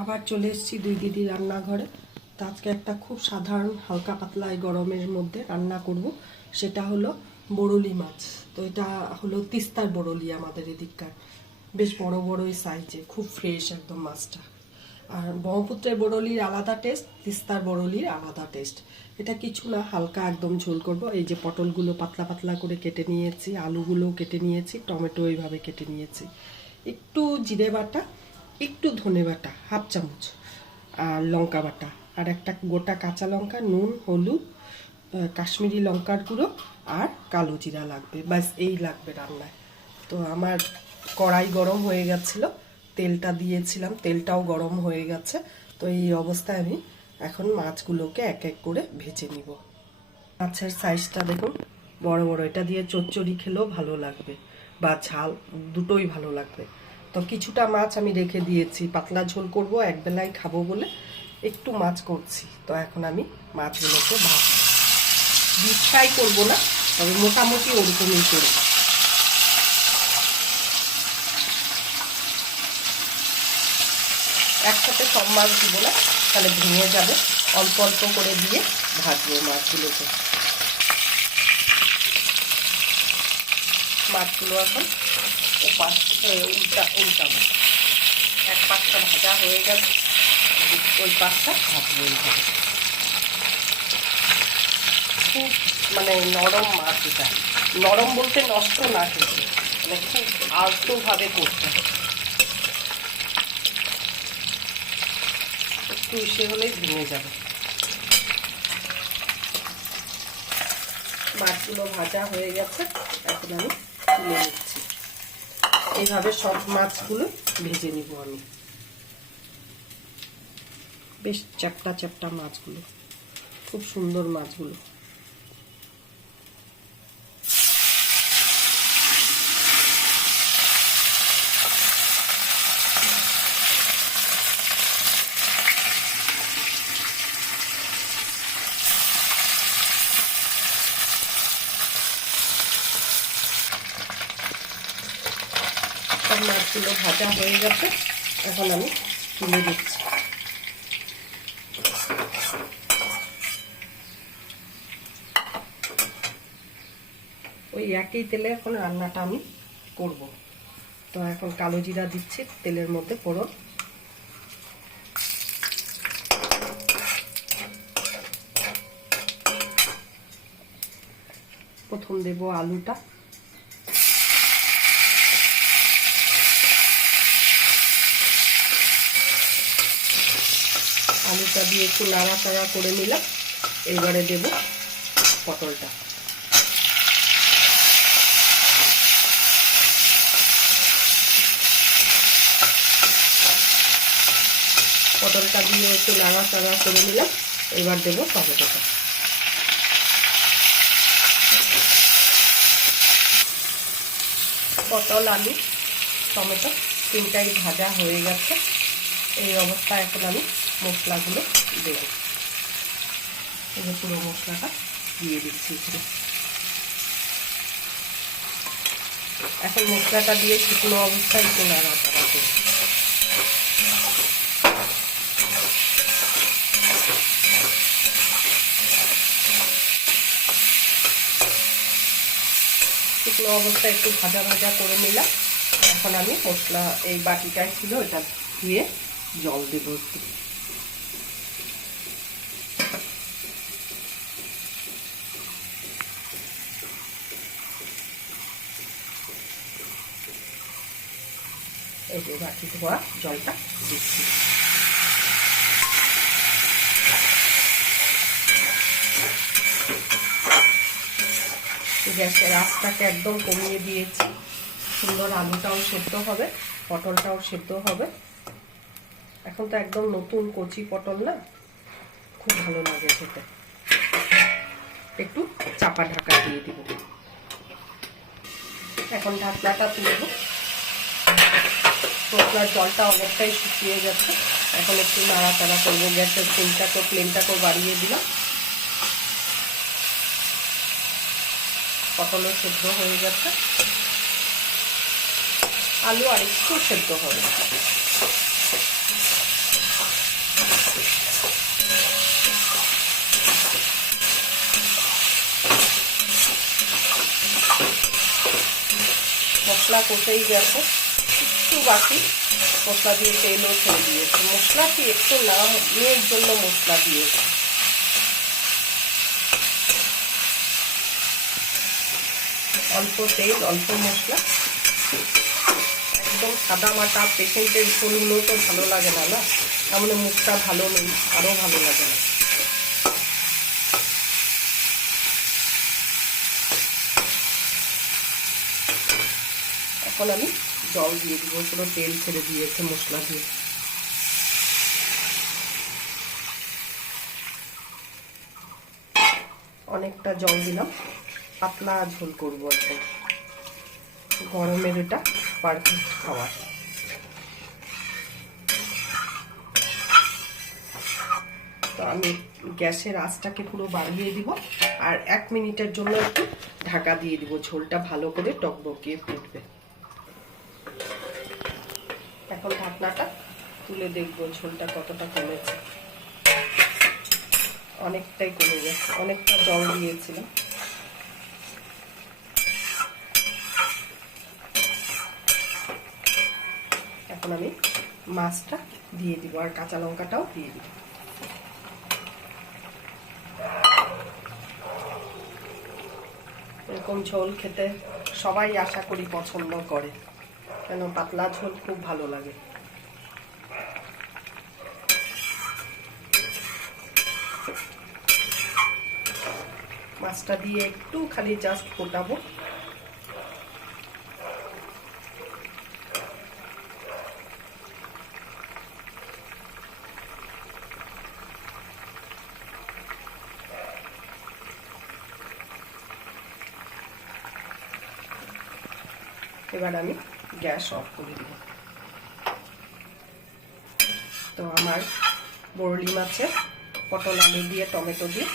আবার চলে এসেছি দুই দিদি রান্নাঘরে। তো আজকে একটা খুব সাধারণ হালকা পাতলা এই গরমের মধ্যে রান্না করব, সেটা হলো বরলি মাছ। তো এটা হলো তিস্তার বরলি, আমাদের এদিককার বেশ বড় বড় সাইজে, খুব ফ্রেশ একদম মাছটা। আর ব্রহ্মপুত্রের বরলির আলাদা টেস্ট, তিস্তার বরলির আলাদা টেস্ট। এটা কিছু না, হালকা একদম ঝোল করব। এই যে পটলগুলো পাতলা পাতলা করে কেটে নিয়েছি, আলুগুলোও কেটে নিয়েছি, টমেটো এইভাবে কেটে নিয়েছি, একটু জিরে বাটা, একটু ধনে বাটা হাফ চামচ, আর লঙ্কা বাটা, আর একটা গোটা কাঁচা লঙ্কা, নুন, হলুদ, কাশ্মীরি লঙ্কার গুঁড়ো আর কালো জিরা লাগবে, ব্যাস এই লাগবে রান্নায়। তো আমার কড়াই গরম হয়ে গেছিলো, তেলটা দিয়েছিলাম, তেলটাও গরম হয়ে গেছে। তো এই অবস্থায় আমি এখন মাছগুলোকে এক এক করে ভেজে নিব। মাছের সাইজটা দেখুন বড় বড়, এটা দিয়ে চচ্চড়ি খেলেও ভালো লাগবে বা ঝাল, দুটোই ভালো লাগবে। তো কিছুটা মাছ আমি রেখে দিয়েছি, পাতলা ঝোল করব, একবেলায় খাবো বলে একটু মাছ করছি। তো এখন আমি মাছগুলোকে ভাজবো, ডিপ ফ্রাই করবো না, তবে মোটামুটি ওরকমই করবো। একসাথে সব মাছ দিব না, তাহলে ভেঙে যাবে, অল্প অল্প করে দিয়ে ভাজবো মাছগুলোকে। মাছগুলো এখন উল্টাবো, এক পাশটা ভাজা হয়ে গেছে, ওই পাশটা ভাজবো এইভাবে। খুব মানে নরম মাছ, এটা নরম বলতে নষ্ট না খেতে, মানে খুব আলতোভাবে করতে হবে, একটু ইসে হলেই ভেঙে যাবে। মাছগুলো ভাজা হয়ে গেছে, এখন আমি তুলে নিচ্ছি। এইভাবে সব মাছগুলো ভেজে নিব আমি। বেশ চ্যাপটা চ্যাপটা মাছগুলো, খুব সুন্দর মাছগুলো। সব মাছগুলো ভাজা হয়ে গেছে, এখন আমি তুলে দিচ্ছি। ওই একই তেলে এখন রান্নাটা আমি করব। তো এখন কালো জিরা দিচ্ছি তেলের মধ্যে ফোড়ন, প্রথম দেব আলুটা, আলুটা দিয়ে একটু নাড়াচাড়া করে নিলাম। এবারে দেব পটলটা, পটলটা দিয়ে একটু নাড়াচাড়া করে নিলাম। এবার দেব টমেটোটা, পটল আলু টমেটো তিনটাই ভাজা হয়ে গেছে। এই অবস্থায় এখন আমি মশলাগুলো দেব, এই পুরো মশলাটা দিয়ে দিচ্ছি। এখন মশলাটা দিয়ে শুকনো অবস্থায় একটু নাড়াচাড়া করব। শুকনো অবস্থায় একটু ভাজা ভাজা করে নিলাম। এখন আমি মশলা এই বাটিটায় ছিল, এটা দিয়ে জল দেবো একটু। এই যে বাটি ধোয়া জলটা দিচ্ছি। গ্যাসের আঁচটাকে একদম কমিয়ে দিয়েছি। সুন্দর আলুটাও সেদ্ধ হবে, পটলটাও সেদ্ধ হবে। এখন তো একদম নতুন কচি পটল না, খুব ভালো লাগে খেতে। একটু চাপা ঢাকা দিয়ে দিব। এখন ঢাকনাটা তুলব। মশলার জলটা অনেকটাই শুকিয়ে গেছে, এখন একটু নাড়াচাড়া করবো। গ্যাসের ফ্লেমটাকেও বাড়িয়ে দিলাম। পটলও সেদ্ধ হয়ে গেছে, আলু আর একটু সেদ্ধ হবে। মশলা কষেই গেছে, একটু বাকি মশলা দিয়ে তেলও ছেড়ে দিয়েছে। মশলা কি একটু নামের জন্য মশলা দিয়েছে। অল্প তেল অল্প মশলা, একদম সাদা মাটা পেশেন্টের ঝোলগুলো তো ভালো লাগে না, না তাহলে মুখটা ভালো নেই, আরও ভালো লাগে না। এখন আমি জল দিয়ে দিব, পুরো তেল ছেড়ে দিয়েছে মশলা দিয়ে। অনেকটা জল দিলাম, পাতলা ঝোল করবো একদম, গরমের এটা পারফেক্ট খাবার। তো আমি গ্যাসের আঁচটাকে পুরো বাড়িয়ে দিব আর 1 মিনিটের জন্য একটু ঢাকা দিয়ে দিব, ঝোলটা ভালো করে টকবকিয়ে ফুটবে। এখন ঢাকনাটা তুলে দেখবো ঝোলটা কতটা কমেছে। অনেকটাই কমে গেছে, অনেকটা জল দিয়েছিলাম। এখন আমি মাছটা দিয়ে দিব আর কাঁচা লঙ্কাটাও দিয়ে দিব। এরকম ঝোল খেতে সবাই আশা করি পছন্দ করে, কেন পাতলা ঝোল খুব ভালো লাগে। মাছটা দিয়ে একটু খালি জাস্ট ফোটাবো। এবার আমি গ্যাস অফ করে দিব। তো আমার বরলি মাছের পটল আলু দিয়ে টমেটো দিয়ে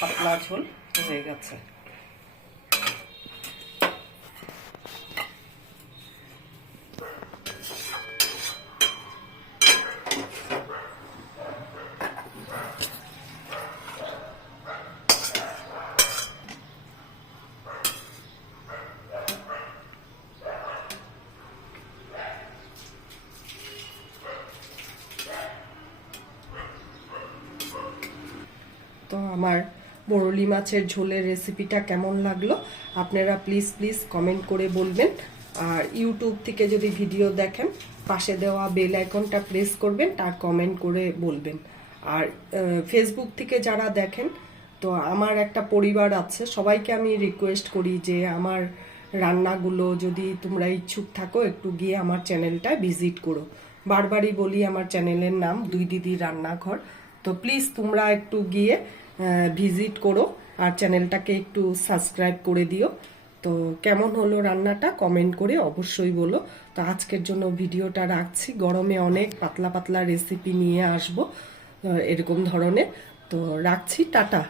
পাতলা ঝোল হয়ে গেছে। তো আমার বরলি মাছের ঝোলের রেসিপিটা কেমন লাগলো আপনারা প্লিজ কমেন্ট করে বলবেন। আর ইউটিউব থেকে যদি ভিডিও দেখেন পাশে দেওয়া বেল আইকনটা প্রেস করবেন আর কমেন্ট করে বলবেন। আর ফেসবুক থেকে যারা দেখেন, তো আমার একটা পরিবার আছে, সবাইকে আমি রিকোয়েস্ট করি যে আমার রান্নাগুলো যদি তোমরা ইচ্ছুক থাকো একটু গিয়ে আমার চ্যানেলটা ভিজিট করো। বারবারই বলি আমার চ্যানেলের নাম দুই দিদির রান্নাঘর। তো প্লিজ তোমরা একটু গিয়ে ভিজিট করো আর চ্যানেলটাকে একটু সাবস্ক্রাইব করে দিও। তো কেমন হলো রান্নাটা কমেন্ট করে অবশ্যই বলো। তো আজকের জন্য ভিডিওটা রাখছি, গরমে অনেক পাতলা পাতলা রেসিপি নিয়ে আসবো এরকম ধরনের। তো রাখছি, টাটা।